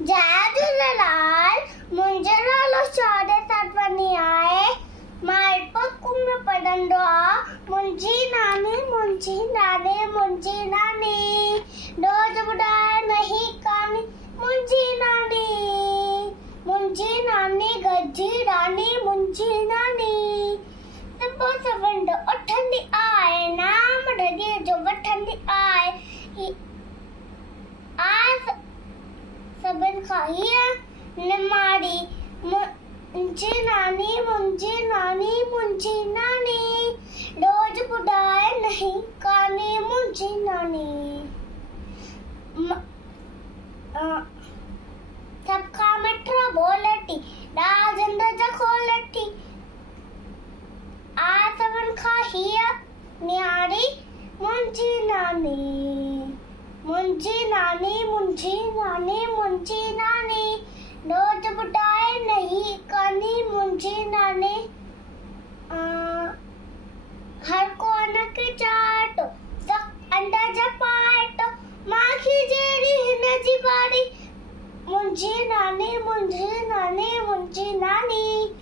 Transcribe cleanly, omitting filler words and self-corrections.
जय झूलेलाल। मुंहिंजो नालो शौर्य सतवनी आहे। मां स्कूल में पढ़ंदो आहियां। मुंहिंजी नानी रोज़ ॿुधाए नई कहानी। मुंहिंजी नानी गजी रानी। मुंहिंजी नानी सुबुह सवेल उथंदी आहे, नाम ढॻे जो वठंदी आहे। सभिनि खां हीअ निमाड़ी। मुंहिंजी नानी रोज़ ॿुधाए नई कहानी। मुंहिंजी नानी सब खां मिठो बोलती, राजंद जा खोलती। सभिनि खां हीअ नियारी मुंहिंजी नानी। रोज़ ॿुधाए नई कहानी। मुंहिंजी नानी हर कोन खे चाटो, अंडा जा पाटो, माखी जहिड़ी हिन जी बारी। मुंहिंजी नानी।